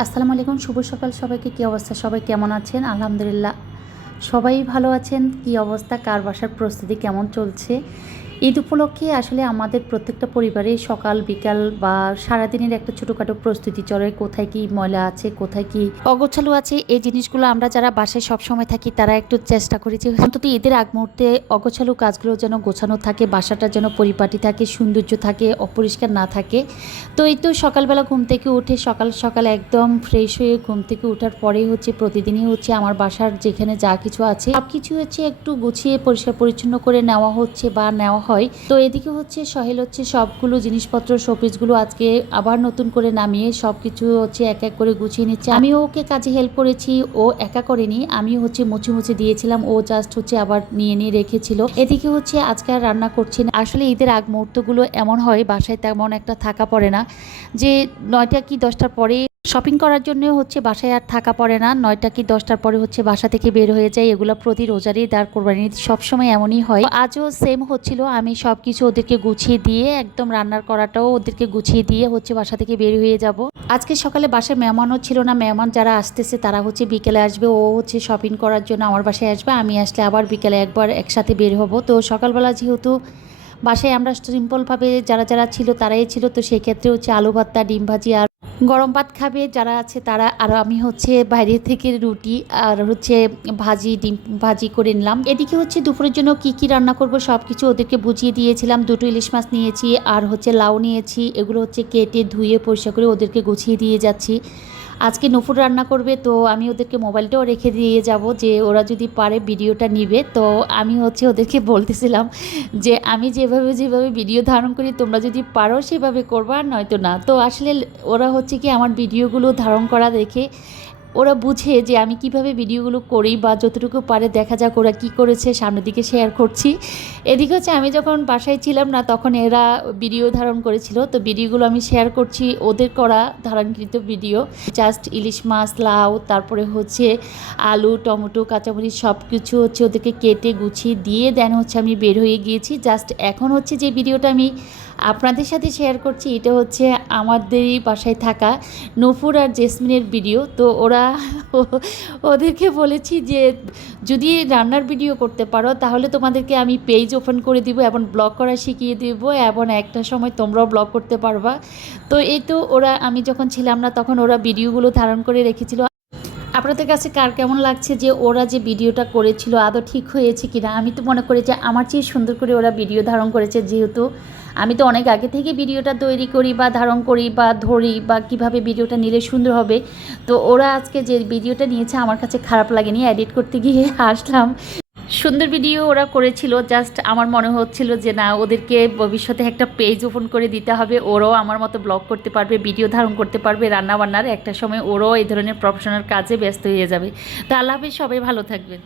আসসালামু আলাইকুম, শুভ সকাল সবাইকে। কী অবস্থা, সবাই কেমন আছেন? আলহামদুলিল্লাহ সবাই ভালো আছেন। কী অবস্থা, কার বাসার প্রস্তুতি কেমন চলছে? ঈদ উপলক্ষে আসলে আমাদের প্রত্যেকটা পরিবারে সকাল বিকাল বা সারাদিনের একটা ছোটোখাটো প্রস্তুতি চলে। কোথায় কি ময়লা আছে, কোথায় কি অগোছালো আছে, এই জিনিসগুলো আমরা যারা বাসায় সবসময় থাকি তারা একটু চেষ্টা করি যে অন্তত ঈদের আগ মুহূর্তে অগোছালো কাজগুলো যেন গোছানো থাকে, বাসাটা যেন পরিপাটি থাকে, সৌন্দর্য থাকে, অপরিষ্কার না থাকে। তো এই তো সকালবেলা ঘুম থেকে উঠে সকাল সকাল একদম ফ্রেশ হয়ে ঘুম থেকে ওঠার পরেই হচ্ছে প্রতিদিনই হচ্ছে আমার বাসার যেখানে যা কিছু আছে সব কিছু হচ্ছে একটু গুছিয়ে পরিষ্কার পরিচ্ছন্ন করে নেওয়া হচ্ছে বা নেওয়া হয়। তো এদিকে হচ্ছে সহেল হচ্ছে সবগুলো জিনিসপত্র শোপিসগুলো আজকে আবার নতুন করে নামিয়ে সব কিছু হচ্ছে এক এক করে গুছিয়ে নিচ্ছে। আমিও ওকে কাজে হেল্প করেছি, ও একা করেনি, আমিও হচ্ছে মুছে মুছে দিয়েছিলাম, ও জাস্ট হচ্ছে আবার নিয়ে নিয়ে রেখেছিল। এদিকে হচ্ছে আজকে আর রান্না করছি না। আসলে ঈদের আগ মুহূর্তগুলো এমন হয় বাসায় তেমন একটা থাকা পড়ে না, যে 9টা কি 10টার পরে শপিং করার জন্য হচ্ছে বাসায় আর থাকা পড়ে না। 9টা কি 10টার পরে হচ্ছে বাসা থেকে বের হয়ে যায়। এগুলো প্রতি রোজারই দাঁড় কোরবানি সবসময় এমনই হয়। আজও সেম হচ্ছিল, আমি সব কিছু ওদেরকে গুছিয়ে দিয়ে একদম রান্নার করাটাও ওদেরকে গুছিয়ে দিয়ে হচ্ছে বাসা থেকে বের হয়ে যাব। আজকে সকালে বাসায় মেহমানও ছিল না, মেহমান যারা আসতেছে তারা হচ্ছে বিকেলে আসবে। ও হচ্ছে শপিং করার জন্য আমার বাসায় আসবে, আমি আসলে আবার বিকেলে একবার একসাথে বের হব। তো সকালবেলা যেহেতু বাসায় আমরা সিম্পলভাবে যারা যারা ছিল তারাই ছিল, তো সেই ক্ষেত্রে হচ্ছে আলু ভর্তা, ডিম ভাজি আর গরম ভাত খাবে যারা আছে তারা। আর আমি হচ্ছে বাইরে থেকে রুটি আর হচ্ছে ভাজি, ডিম ভাজি করে নিলাম। এদিকে হচ্ছে দুপুরের জন্য কি কি রান্না করব সব কিছু ওদেরকে বুঝিয়ে দিয়েছিলাম। 2টো ইলিশ মাছ নিয়েছি আর হচ্ছে লাউ নিয়েছি, এগুলো হচ্ছে কেটে ধুয়ে পরিষ্কার করে ওদেরকে গুছিয়ে দিয়ে যাচ্ছি। আজকে নুপুর রান্না করবে, তো আমি ওদেরকে মোবাইলটাও রেখে দিয়ে যাব, যে ওরা যদি পারে ভিডিওটা নিবে। তো আমি হচ্ছে ওদেরকে বলতেছিলাম যে আমি যেভাবে যেভাবে ভিডিও ধারণ করি তোমরা যদি পারো সেভাবে করবা, আর নয়তো না। তো আসলে ওরা হচ্ছে কি আমার ভিডিওগুলো ধারণ করা দেখে ওরা বুঝে যে আমি কিভাবে ভিডিওগুলো করি, বা যতটুকু পারে দেখা যাক ওরা কী করেছে সামনের দিকে শেয়ার করছি। এদিকে হচ্ছে আমি যখন বাসায় ছিলাম না তখন এরা ভিডিও ধারণ করেছিল, তো ভিডিওগুলো আমি শেয়ার করছি, ওদের করা ধারণকৃত ভিডিও। জাস্ট ইলিশ মাছ, লাউ, তারপরে হচ্ছে আলু, টমেটো, কাঁচামরিচ সব কিছু হচ্ছে ওদেরকে কেটে গুছিয়ে দিয়ে দেন হচ্ছে আমি বের হয়ে গিয়েছি। জাস্ট এখন হচ্ছে যে ভিডিওটা আমি আপনাদের সাথে শেয়ার করছি এটা হচ্ছে আমাদেরই বাসায় থাকা নূপুর আর জেসমিনের ভিডিও। তো ওদেরকে বলেছি যে যদি রান্নার ভিডিও করতে পারো তাহলে তোমাদেরকে আমি পেজ ওপেন করে দিব এবং ব্লগ করা শিখিয়ে দেবো, এবং একটা সময় তোমরাও ব্লগ করতে পারবা। তো এই তো ওরা, আমি যখন ছিলাম না তখন ওরা ভিডিওগুলো ধারণ করে রেখেছিল। আপনাদের কাছে কার কেমন লাগছে যে ওরা যে ভিডিওটা করেছিল আদৌ ঠিক হয়েছে কিনা? আমি তো মনে করি যে আমার চেয়ে সুন্দর করে ওরা ভিডিও ধারণ করেছে, যেহেতু আমি তো অনেক আগে থেকে ভিডিওটা তৈরি করি বা ধারণ করি বা ধরি বা কিভাবে ভিডিওটা নিলে সুন্দর হবে। তো ওরা আজকে যে ভিডিওটা নিয়েছে আমার কাছে খারাপ লাগেনি, এডিট করতে গিয়ে আসলাম। সুন্দর ভিডিও ওরা করেছিল, জাস্ট আমার মনে হচ্ছিল যে না, ওদেরকে ভবিষ্যতে একটা পেজ ওপেন করে দিতে হবে, ওরাও আমার মতো ব্লগ করতে পারবে, ভিডিও ধারণ করতে পারবে, রান্নাবান্নার একটা সময় ওরাও এই ধরনের প্রফেশনাল কাজে ব্যস্ত হয়ে যাবে। তো আল্লাহ হাফেজ, সবাই ভালো থাকবেন।